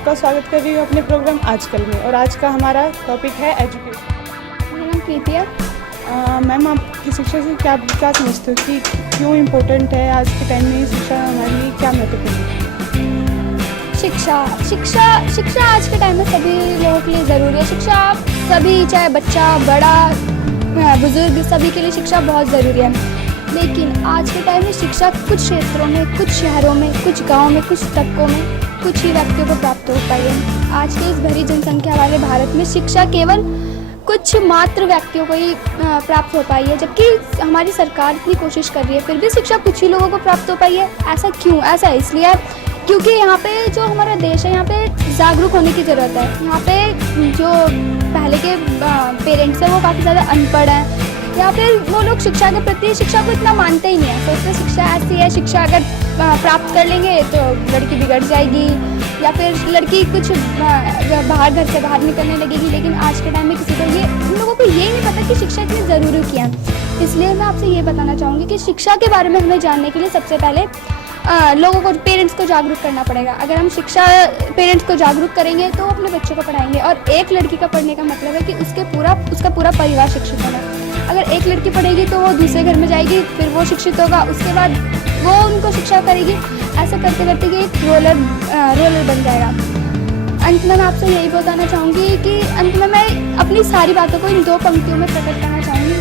आपका स्वागत कर रही हूँ अपने प्रोग्राम आजकल में। और आज का हमारा टॉपिक है एजुकेशन। मेरा नाम प्रीति है। मैम, आपकी शिक्षा से क्या समझते हो कि क्यों इम्पोर्टेंट है आज के टाइम में शिक्षा हमारे लिए, क्या महत्वपूर्ण है? शिक्षा आज के टाइम में सभी लोगों के लिए ज़रूरी है। शिक्षा सभी, चाहे बच्चा बड़ा बुजुर्ग, सभी के लिए शिक्षा बहुत ज़रूरी है। लेकिन आज के टाइम में शिक्षा कुछ क्षेत्रों में, कुछ शहरों में, कुछ गाँव में, कुछ तबकों में कुछ ही व्यक्तियों को प्राप्त हो पाई है। आज के इस भरी जनसंख्या वाले भारत में शिक्षा केवल कुछ मात्र व्यक्तियों को ही प्राप्त हो पाई है, जबकि हमारी सरकार इतनी कोशिश कर रही है, फिर भी शिक्षा कुछ ही लोगों को प्राप्त हो पाई है। ऐसा क्यों? ऐसा इसलिए क्योंकि यहाँ पे जो हमारा देश है, यहाँ पे जागरूक होने की ज़रूरत है। यहाँ पे जो पहले के पेरेंट्स हैं वो काफ़ी ज़्यादा अनपढ़ हैं, या फिर वो लोग शिक्षा के प्रति, शिक्षा को इतना मानते ही नहीं है। सोचते शिक्षा ऐसी है, शिक्षा अगर प्राप्त कर लेंगे तो लड़की बिगड़ जाएगी, या फिर लड़की कुछ बाहर, घर से बाहर निकलने लगेगी। लेकिन आज के टाइम में किसी को उन लोगों को ये नहीं पता कि शिक्षा इतनी ज़रूरी क्यों है। इसलिए मैं आपसे ये बताना चाहूँगी कि शिक्षा के बारे में हमें जानने के लिए सबसे पहले लोगों को, पेरेंट्स को जागरूक करना पड़ेगा। अगर हम पेरेंट्स को जागरूक करेंगे तो अपने बच्चों को पढ़ाएंगे। और एक लड़की का पढ़ने का मतलब है कि उसका पूरा परिवार शिक्षित होगा। अगर एक लड़की पढ़ेगी तो वो दूसरे घर में जाएगी, फिर वो शिक्षित होगा, उसके बाद वो उनको शिक्षा करेगी। ऐसा करते करते कि एक रोलर बन जाएगा। अंत में मैं आपसे यही बताना चाहूँगी कि अंत में मैं अपनी सारी बातों को इन 2 पंक्तियों में प्रकट करना चाहूँगी।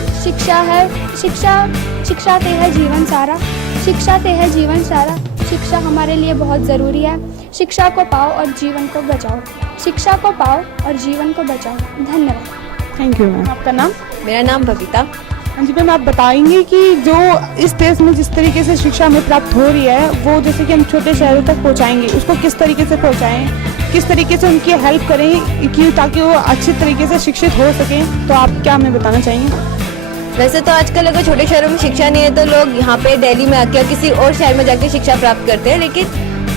शिक्षा ते है जीवन सारा, शिक्षा ते है जीवन सारा। शिक्षा हमारे लिए बहुत ज़रूरी है। शिक्षा को पाओ और जीवन को बचाओ। शिक्षा को पाओ और जीवन को बचाओ। धन्यवाद। Thank you ma'am. आपका नाम? मेरा नाम बबीता। हाँ जी मैम, आप बताएंगे कि जो इस देश में जिस तरीके से शिक्षा हमें प्राप्त हो रही है, वो जैसे कि हम छोटे शहरों तक पहुँचाएंगे, उसको किस तरीके से पहुँचाएँ, किस तरीके से उनकी हेल्प करें कि ताकि वो अच्छी तरीके से शिक्षित हो सकें, तो आप क्या हमें बताना चाहेंगे? वैसे तो आजकल अगर छोटे शहरों में शिक्षा नहीं है तो लोग यहाँ पे दिल्ली में आके किसी और शहर में जाके शिक्षा प्राप्त करते हैं। लेकिन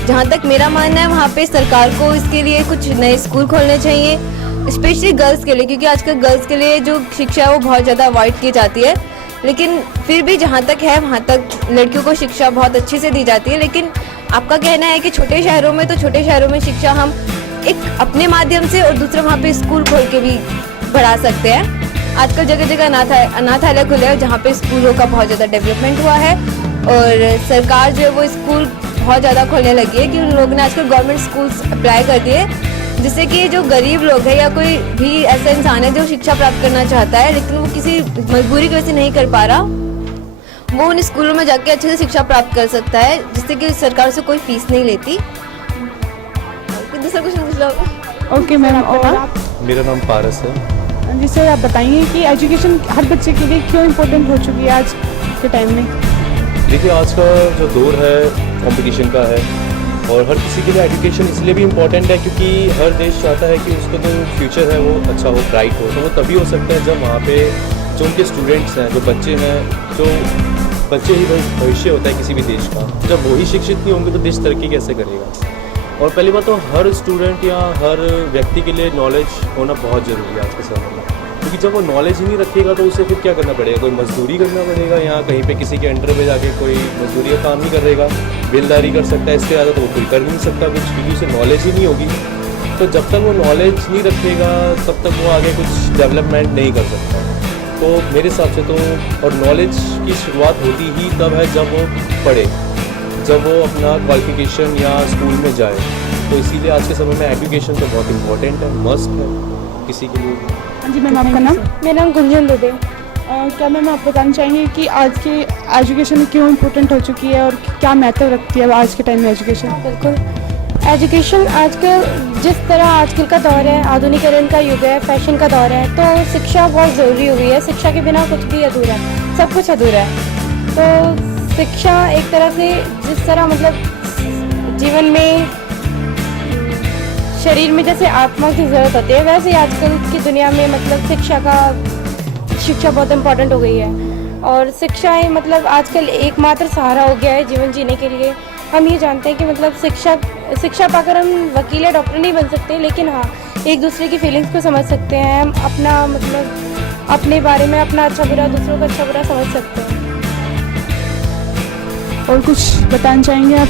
जहाँ तक मेरा मानना है, वहाँ पे सरकार को इसके लिए कुछ नए स्कूल खोलने चाहिए, स्पेशली गर्ल्स के लिए, क्योंकि आजकल गर्ल्स के लिए जो शिक्षा है वो बहुत ज़्यादा अवॉइड की जाती है। लेकिन फिर भी जहाँ तक है वहाँ तक लड़कियों को शिक्षा बहुत अच्छी से दी जाती है। लेकिन आपका कहना है कि छोटे शहरों में शिक्षा हम एक अपने माध्यम से और दूसरा वहाँ पे स्कूल खोल के भी बढ़ा सकते हैं। आजकल जगह जगह अनाथालय खुले हैं जहाँ पे स्कूलों का बहुत ज़्यादा डेवलपमेंट हुआ है, और सरकार जो है वो स्कूल बहुत ज़्यादा खोलने लगी है कि उन लोगों ने आजकल गवर्नमेंट स्कूल्स अप्लाई कर दिए, जिससे कि जो गरीब लोग हैं या कोई भी ऐसा इंसान है जो शिक्षा प्राप्त करना चाहता है लेकिन वो किसी मजबूरी की वजह से नहीं कर पा रहा, वो उन स्कूलों में जाके अच्छे से शिक्षा प्राप्त कर सकता है, जिससे कि सरकार से कोई फीस नहीं लेती। दूसरा क्वेश्चन पूछ लो। Okay ma'am. और मेरा नाम पारस है। जी सर, आप बताइए कि एजुकेशन हर बच्चे के लिए क्यों इम्पोर्टेंट हो चुकी है आज के टाइम में? देखिए, आज का जो दौर है कंपटीशन का है, और हर किसी के लिए एजुकेशन इसलिए भी इम्पोर्टेंट है क्योंकि हर देश चाहता है कि उसका जो फ्यूचर है वो अच्छा हो, ब्राइट हो। तो वो तभी हो सकता है जब वहाँ पे जो उनके स्टूडेंट्स हैं, जो बच्चे हैं, जो बच्चे ही भविष्य होता है किसी भी देश का, जब वो ही शिक्षित नहीं होंगे तो देश तरक्की कैसे करेगा। और पहली बात तो हर स्टूडेंट या हर व्यक्ति के लिए नॉलेज होना बहुत ज़रूरी है आज के समय में, क्योंकि जब वो नॉलेज ही नहीं रखेगा तो उसे फिर क्या करना पड़ेगा, कोई मजदूरी करना पड़ेगा, या कहीं पे किसी के अंडर में जाके कोई मजदूरी का काम ही करेगा, बेलदारी कर सकता है, इससे ज़्यादा तो वो कोई कर नहीं सकता कुछ, क्योंकि उसे नॉलेज ही नहीं होगी। तो जब तक वो नॉलेज नहीं रखेगा तब तक वो आगे कुछ डेवलपमेंट नहीं कर सकता। तो मेरे हिसाब से तो, और नॉलेज की शुरुआत होती ही तब है जब वो पढ़े, जब वो अपना क्वालिफिकेशन या स्कूल में जाए। तो इसीलिए आज के समय में एजुकेशन तो बहुत इम्पोर्टेंट है, मस्ट है किसी के लिए। हाँ जी मैम, आपका नाम? मेरा नाम गुंजन दुबे। क्या मैम आप बताना चाहेंगे कि आज की एजुकेशन क्यों इम्पोर्टेंट हो चुकी है और क्या महत्व रखती है आज के टाइम में एजुकेशन? बिल्कुल, एजुकेशन आजकल जिस तरह आजकल का दौर है, आधुनिकीकरण का युग है, फैशन का दौर है, तो शिक्षा बहुत ज़रूरी हो गई है। शिक्षा के बिना कुछ भी अधूरा है, सब कुछ अधूरा है। तो शिक्षा एक तरह से जिस तरह मतलब जीवन में शरीर में जैसे आत्मा की ज़रूरत होती है, वैसे आजकल की दुनिया में मतलब शिक्षा बहुत इम्पोर्टेंट हो गई है। और शिक्षा मतलब आजकल एकमात्र सहारा हो गया है जीवन जीने के लिए। हम ये जानते हैं कि मतलब शिक्षा पाकर हम वकील या डॉक्टर नहीं बन सकते, लेकिन हाँ, एक दूसरे की फीलिंग्स को समझ सकते हैं। हम अपना मतलब अपने बारे में अपना अच्छा बुरा, दूसरों का अच्छा बुरा समझ सकते हैं। और कुछ बताना चाहेंगे आप?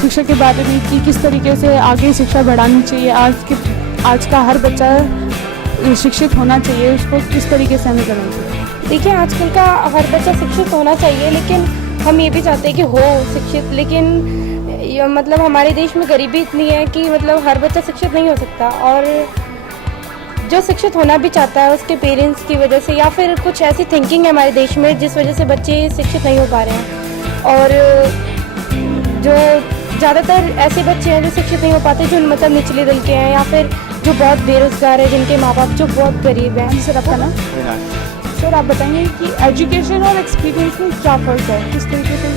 शिक्षा के बारे में कि किस तरीके से आगे शिक्षा बढ़ानी चाहिए। आज का हर बच्चा शिक्षित होना चाहिए, उसको किस तरीके से हमें करना चाहिए। देखिए आजकल का हर बच्चा शिक्षित होना चाहिए, लेकिन हम ये भी चाहते हैं कि हो शिक्षित, लेकिन ये मतलब हमारे देश में गरीबी इतनी है कि मतलब हर बच्चा शिक्षित नहीं हो सकता, और जो शिक्षित होना भी चाहता है उसके पेरेंट्स की वजह से या फिर कुछ ऐसी थिंकिंग है हमारे देश में जिस वजह से बच्चे शिक्षित नहीं हो पा रहे हैं। और जो ज़्यादातर ऐसे बच्चे हैं जो शिक्षित नहीं हो पाते, जो मतलब निचले दल के हैं या फिर जो बहुत बेरोजगार है, जिनके माँ बाप जो बहुत गरीब हैं। सर आपका नाम? सर आप बताएंगे कि एजुकेशन और एक्सपीरियंस में क्या फ़र्क है, किस तरीके से?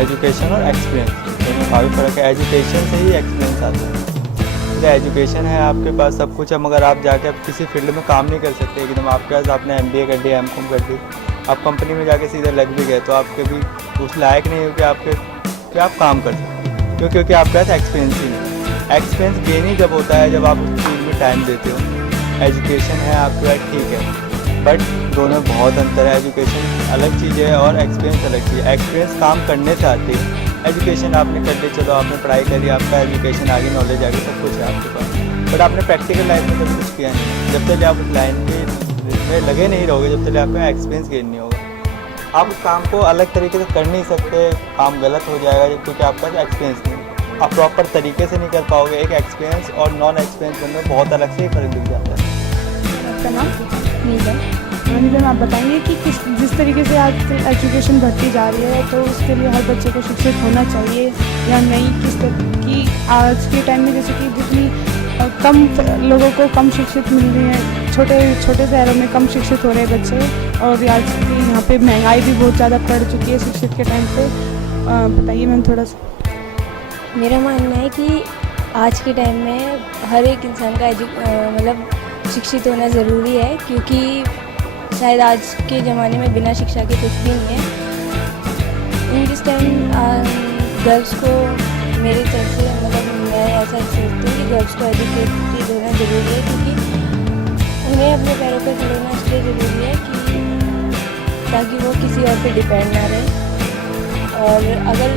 एजुकेशन और एक्सपीरियंस दोनों काफ़ी फ़र्क है। एजुकेशन से ही एक्सपीरियंस आता है। जैसे एजुकेशन है आपके पास सब कुछ है, मगर आप जाके आप किसी फील्ड में काम नहीं कर सकते एकदम। आपके पास आपने MBA कर लिया, M.Com कर ली, आप कंपनी में जाके सीधे लग भी गए तो आपके भी उस लायक नहीं हो कि आप काम कर सकते, क्योंकि आपके पास एक्सपीरियंस ही नहीं। एक्सपीरियंस गेन ही जब होता है जब आप उस चीज़ में टाइम देते हो। एजुकेशन है आपके पास ठीक है, बट दोनों में बहुत अंतर है। एजुकेशन अलग चीज़ है और एक्सपीरियंस अलग चीज़ है। एक्सपीरियंस काम करने से आती है, एजुकेशन आपने कर ली, चलो आपने पढ़ाई करी, आपका एजुकेशन आगे नॉलेज आगे सब कुछ है आपके पास, बट आपने प्रैक्टिकल लाइफ में कभी कुछ किया नहीं। जब तक आप उस लाइन के में लगे नहीं रहोगे, जब तक आपका एक्सपीरियंस गेन नहीं होगा। आप उस काम को अलग तरीके से कर नहीं सकते, काम गलत हो जाएगा क्योंकि आपका एक्सपीरियंस नहीं, आप प्रॉपर तरीके से नहीं कर पाओगे। एक एक्सपीरियंस और नॉन एक्सपीरियंस में बहुत अलग से ही फर्क दिख जाता है। आपका नाम? नीलम। मैम आप बताएंगे कि जिस तरीके से आजकल एजुकेशन बढ़ती जा रही है तो उसके लिए हर बच्चे को शिक्षित होना चाहिए या नहीं, किस तरह की आज के टाइम में जैसे कि जितनी कम लोगों को कम शिक्षित मिल रही है, छोटे छोटे शहरों में कम शिक्षित हो रहे हैं बच्चे, और आज की यहाँ पे महंगाई भी बहुत ज़्यादा बढ़ चुकी है शिक्षित के टाइम पे। बताइए मैम थोड़ा सा। मेरा मानना है कि आज के टाइम में हर एक इंसान का मतलब शिक्षित होना ज़रूरी है, क्योंकि शायद आज के ज़माने में बिना शिक्षा के कुछ भी नहीं है। इन दिस टाइम गर्ल्स को मेरी तरफ से मतलब मैं ऐसा सोचती हूँ कि गर्ल्स को एजुकेटेड होना ज़रूरी है, क्योंकि उन्हें अपने पैरों पर खड़े होना इसलिए ज़रूरी है कि ताकि वो किसी और पे डिपेंड ना रहे। और अगर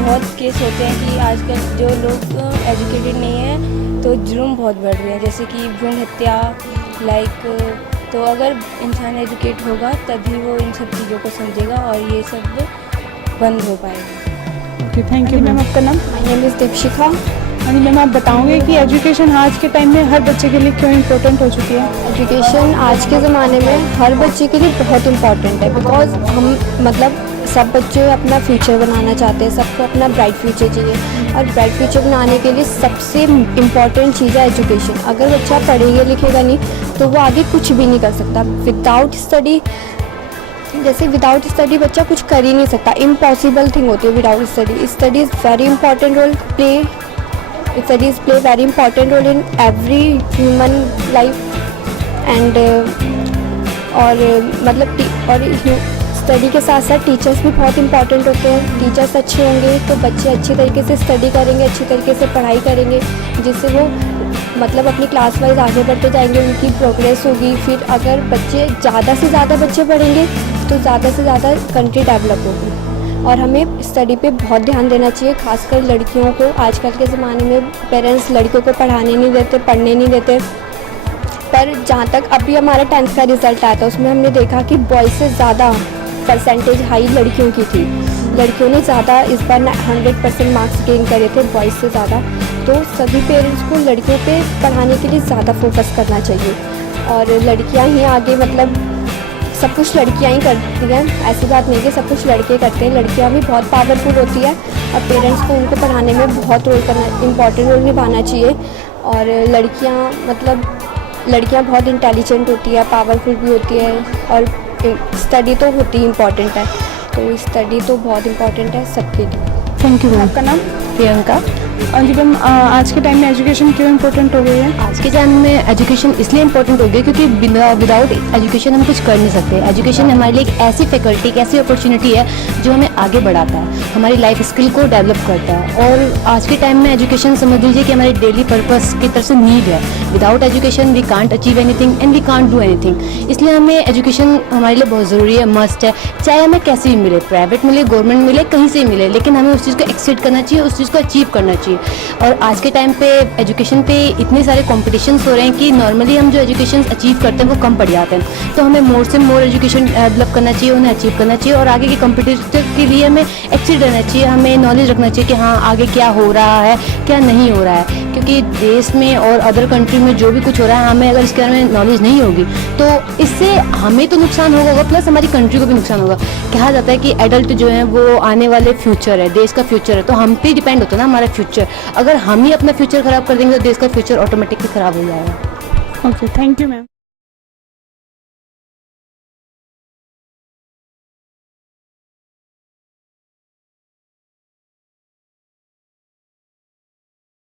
बहुत केस होते हैं कि आजकल जो लोग एजुकेटेड नहीं हैं तो जुर्म बहुत बढ़ रहे हैं, जैसे कि भ्रूण हत्या तो अगर इंसान एजुकेट होगा तभी वो इन सब चीज़ों को समझेगा और ये सब बंद हो पाएगा। Okay, thank you ma'am. आपका नाम? My name is Deepshikha. हाँ जी मैम, आप बताओगे कि एजुकेशन आज के टाइम में हर बच्चे के लिए क्यों इम्पोर्टेंट हो चुकी है? एजुकेशन आज के ज़माने में हर बच्चे के लिए बहुत इम्पॉर्टेंट है, बिकॉज हम मतलब सब बच्चे अपना फ्यूचर बनाना चाहते हैं, सबको अपना ब्राइट फ्यूचर चाहिए, और ब्राइट फ्यूचर बनाने के लिए सबसे इम्पॉर्टेंट चीज़ है एजुकेशन। अगर बच्चा पढ़ेगा लिखेगा नहीं तो वो आगे कुछ भी नहीं कर सकता। विदाउट स्टडी, जैसे विदाउट स्टडी बच्चा कुछ कर ही नहीं सकता, इम्पॉसिबल थिंग होती है without study. Studies very important role play studies play very important role in every human life and और मतलब स्टडी के साथ साथ टीचर्स भी बहुत इंपॉर्टेंट होते हैं। टीचर्स अच्छे होंगे तो बच्चे अच्छी तरीके से स्टडी करेंगे, अच्छी तरीके से पढ़ाई करेंगे, जिससे वो मतलब अपनी क्लास वाइज आगे बढ़ते जाएंगे, उनकी प्रोग्रेस होगी। फिर अगर बच्चे ज़्यादा से ज़्यादा बच्चे पढ़ेंगे तो ज़्यादा से ज़्यादा कंट्री डेवलप होगी। और हमें स्टडी पे बहुत ध्यान देना चाहिए, खासकर लड़कियों को। आजकल के ज़माने में पेरेंट्स लड़कियों को पढ़ाने नहीं देते, पढ़ने नहीं देते। पर जहाँ तक अभी हमारा 10th का रिज़ल्ट आया था उसमें हमने देखा कि बॉयज़ से ज़्यादा परसेंटेज हाई लड़कियों की थी। लड़कियों ने ज़्यादा इस बार 100% मार्क्स गेन करे थे बॉयज़ से ज़्यादा। तो सभी पेरेंट्स को लड़कियों पे पढ़ाने के लिए ज़्यादा फोकस करना चाहिए, और लड़कियां ही आगे मतलब सब कुछ लड़कियां ही करती हैं, ऐसी बात नहीं कि सब कुछ लड़के करते हैं। लड़कियां भी बहुत पावरफुल होती है और पेरेंट्स को उनको पढ़ाने में बहुत इम्पॉर्टेंट रोल निभाना चाहिए। और लड़कियां बहुत इंटेलिजेंट होती है, पावरफुल भी होती है, और स्टडी तो होती ही इम्पॉर्टेंट है। तो स्टडी तो बहुत इम्पॉर्टेंट है सबके लिए। Thank you. आपका नाम? प्रियंका। जी मैम, आज के टाइम में एजुकेशन क्यों इम्पोर्टेंट हो गई है? आज के टाइम में एजुकेशन इसलिए इम्पोर्टेंट हो गई क्योंकि विदाउट एजुकेशन हम कुछ कर नहीं सकते। एजुकेशन हमारे लिए एक ऐसी फैकल्टी, एक ऐसी अपॉर्चुनिटी है जो हमें आगे बढ़ाता है, हमारी लाइफ स्किल को डेवलप करता है। और आज के टाइम में एजुकेशन समझ लीजिए कि हमारे डेली पर्पस की तरफ से नीड है। Without education we can't achieve anything and we can't do anything. इसलिए हमें एजुकेशन हमारे लिए बहुत ज़रूरी है, मस्ट है। चाहे हमें कैसे भी मिले, प्राइवेट मिले, गवर्नमेंट मिले, कहीं से मिले, लेकिन हमें उस चीज़ को एक्सीड करना चाहिए, उस चीज़ को अचीव करना चाहिए। और आज के टाइम पे एजुकेशन पे इतने सारे कॉम्पिटिशन्स हो रहे हैं कि नॉर्मली हम जो एजुकेशन अचीव करते हैं वो कम पड़ जाते हैं। तो हमें मोर से मोर एजुकेशन डेवलप करना चाहिए, उन्हें अचीव करना चाहिए और आगे के कॉम्पिटिटिव के लिए हमें एक्सीड रहना चाहिए। हमें नॉलेज रखना चाहिए कि हाँ आगे क्या हो रहा है, क्या नहीं हो रहा है, क्योंकि देश में और अदर कंट्री में जो भी कुछ हो रहा है हमें अगर इसके बारे में नॉलेज नहीं होगी तो इससे हमें तो नुकसान होगा प्लस हमारी कंट्री को भी नुकसान होगा। कहा जाता है कि एडल्ट जो है वो आने वाले फ्यूचर है, देश का फ्यूचर है, तो हम पे डिपेंड होता है ना हमारा फ्यूचर। अगर हम ही अपना फ्यूचर खराब कर देंगे तो देश का फ्यूचर ऑटोमेटिकली खराब हो जाएगा। Okay, thank you ma'am.